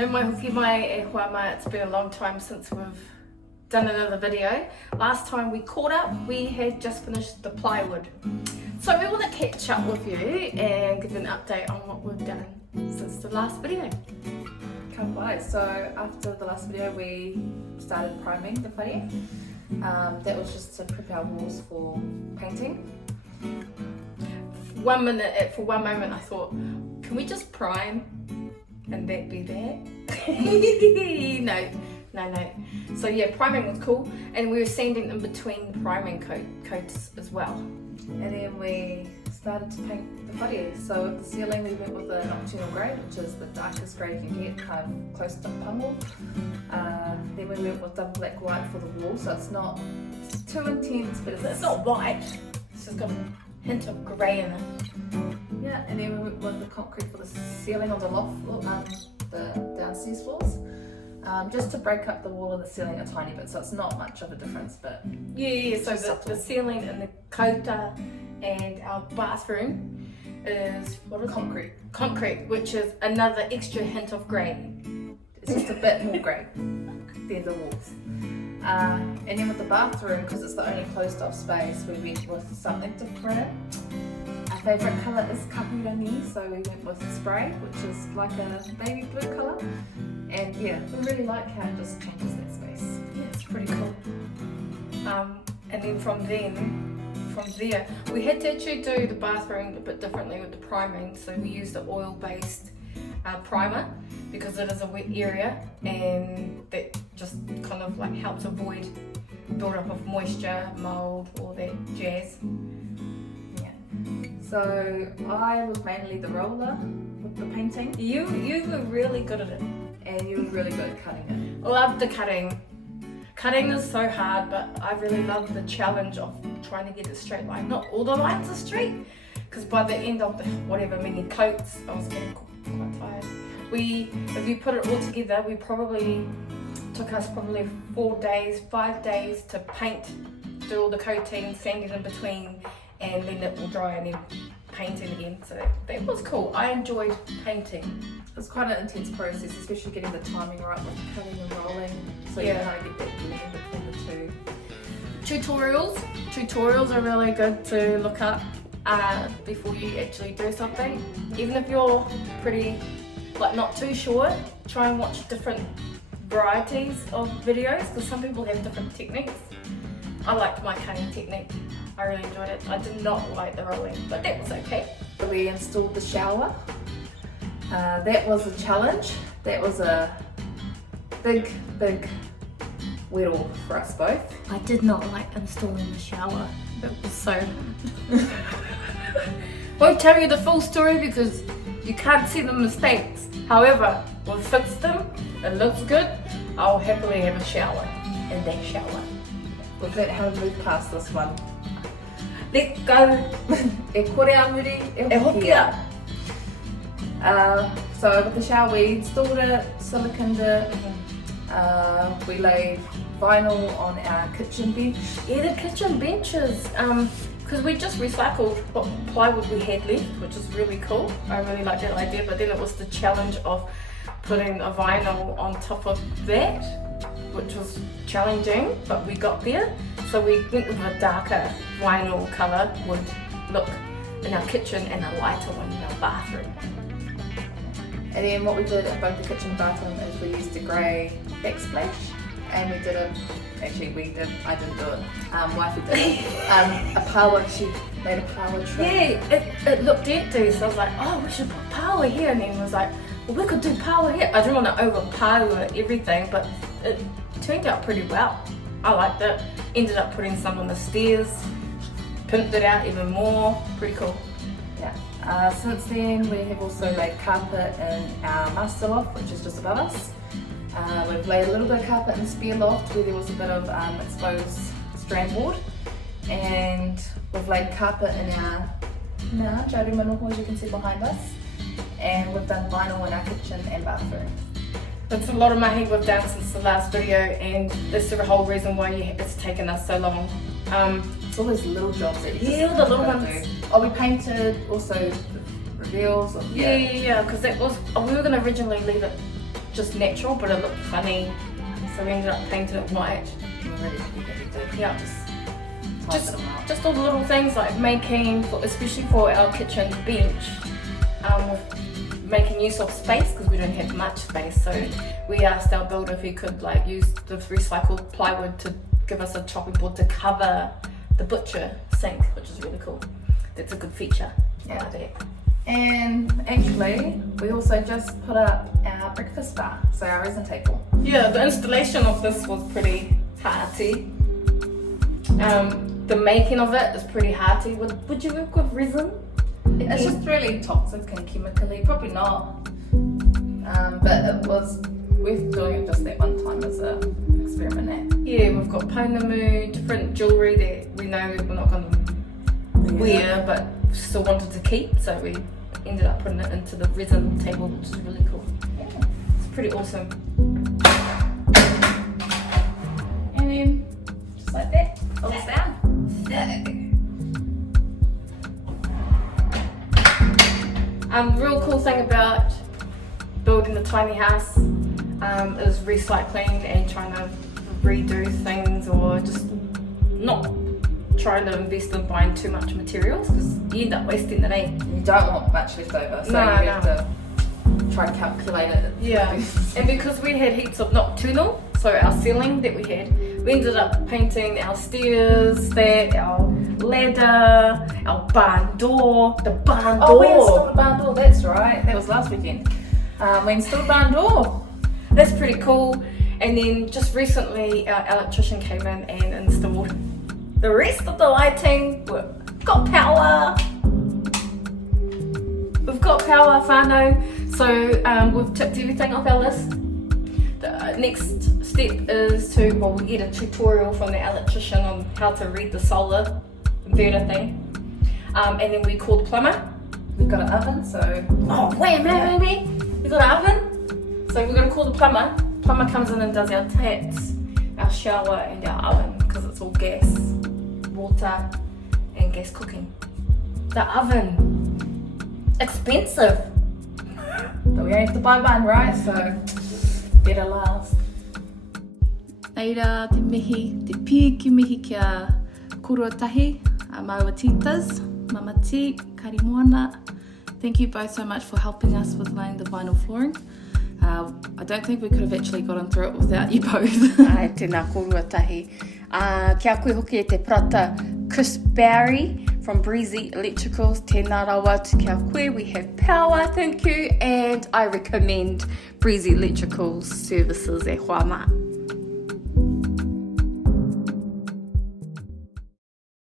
No mai hoki mai e whānau. It's been a long time since we've done another video. Last time we caught up, we had just finished the plywood. So we want to catch up with you and give an update on what we've done since the last video. Come by. So after the last video we started priming the whare. That was just to prep our walls for painting. For one moment I thought, can we just prime and that be that? No. So yeah, priming was cool, and we were sanding in between the priming coats as well. And then we started to paint the whare. So with the ceiling we went with a nocturnal grey, which is the darkest grey you can get, kind of close to pummel. Then we went with double black white for the wall, so it's not too intense, but it's not white. It's just got a hint of grey in it. Yeah, and then we went with the concrete for the ceiling on the loft floor, the downstairs floors. Just to break up the wall and the ceiling a tiny bit, so it's not much of a difference, but yeah. So the ceiling and the kota and our bathroom is concrete, which is another extra hint of grey. It's just a bit more grey than the walls. And then with the bathroom, because it's the only closed off space, we went with something different. Our favourite colour is kapurani, so we went with spray, which is like a baby blue colour. And yeah, we really like how it just changes that space. Yeah, it's pretty cool. And then from there, we had to actually do the bathroom a bit differently with the priming. So we used the oil-based primer because it is a wet area, and that just kind of like helps avoid build-up of moisture, mould, all that jazz. Yeah. So I was mainly the roller with the painting. You were really good at it. And you were really good at cutting it. I love the cutting. Cutting is so hard, but I really love the challenge of trying to get it straight line. Not all the lines are straight, because by the end of the whatever many coats, I was getting quite tired. If you put it all together, took us 5 days to paint, do all the coating, sand it in between, and then it will dry and then painting again. So that was cool. I enjoyed painting. It's quite an intense process, especially getting the timing right with cutting and rolling, so you kind of get that blend between the two. Tutorials are really good to look up before you actually do something. Even if you're not too sure, try and watch different varieties of videos, because some people have different techniques. I liked my cutting technique. I really enjoyed it. I did not like the rolling, but that was okay. We installed the shower. That was a challenge. That was a big whittle for us both. I did not like installing the shower. It was so... Won't tell you the full story because you can't see the mistakes. However, we've fixed them. It looks good. I'll happily have a shower in that shower. We've learned how to move past this one. Let's go. E kore a muri, e hoki a. So with the shower we installed it, siliconed it, we laid vinyl on our kitchen bench. Yeah, the kitchen benches, because we just recycled what plywood we had left, which is really cool. I really like that idea, but then it was the challenge of putting a vinyl on top of that, which was challenging, but we got there. So we went with a darker vinyl colour would look in our kitchen and a lighter one in our bathroom. And then what we did in both the kitchen and bathroom is we used a grey backsplash, and we did I didn't do it, wifey did it, she made a power tray. Yeah, it looked empty, so I was like, oh, we should put power here, and then was like, well, we could do power here. I didn't want to overpower everything, but it turned out pretty well. I liked it. Ended up putting some on the stairs, pimped it out even more. Pretty cool. Yeah. Since then we have also laid carpet in our master loft, which is just above us. We've laid a little bit of carpet in the spare loft where there was a bit of exposed strand board, and we've laid carpet in our jari manoho, as you can see behind us, and we've done vinyl in our kitchen and bathroom. That's a lot of mahi we've done since the last video, and that's the whole reason why it's taken us so long. It's all those little jobs that you the little ones. do. Oh, we painted also the reveals. Yeah, because that was, we were going to originally leave it just natural, but it looked funny, so we ended up painting it white. We're ready to be ready to Yeah, tighten them up. just all the little things like making, especially for our kitchen bench, with making use of space because we don't have much space. So we asked our builder if he could like use the recycled plywood to give us a chopping board to cover the butcher sink, which is really cool. That's a good feature. Yeah. And actually, we also just put up our breakfast bar, so our resin table. Yeah, the installation of this was pretty hearty. The making of it is pretty hearty. Would you work with resin? It's just really toxic and chemically, probably not. But it was worth doing it just that one time as an experiment. Yeah, we've got whānau, different jewellery that we know we're not going to wear, but still wanted to keep, so we ended up putting it into the resin table, which is really cool. Yeah. It's pretty awesome. And then, just like that, all down. Real cool thing about building a tiny house is recycling and trying to redo things, or just not trying to invest in buying too much materials because you end up wasting the day. You don't want much left over, so No, you have to try and calculate it. Yeah, and because we had heaps of nocturnal, so our ceiling that we had, we ended up painting our stairs, our ladder, our barn door, the barn door. Oh, we installed a barn door, that's right. That was last weekend. We installed a barn door. That's pretty cool. And then just recently our electrician came in and installed the rest of the lighting. We've got power. We've got power, whānau. So we've ticked everything off our list. The next step is we get a tutorial from the electrician on how to read the solar inverter thing. And then we called plumber. We've got an oven, so... Oh, wait a minute, baby. We've got an oven. So we're going to call the plumber. Plumber comes in and does our taps, our shower and our oven, because it's all gas, water and gas cooking. The oven, expensive. But we have to buy one, right? So, better last. Neira te mihi, te piki mihi kia kuruatahi, maua titas, mamati, karimoana. Thank you both so much for helping us with laying the vinyl flooring. I don't think we could have actually gotten through it without you both. Ai, tēnā koruatahi. Kia koe hoki e te prata Chris Barry from Breezy Electricals. Tēnā rawa tu kia koe. We have power, thank you. And I recommend Breezy Electricals services e Whānau.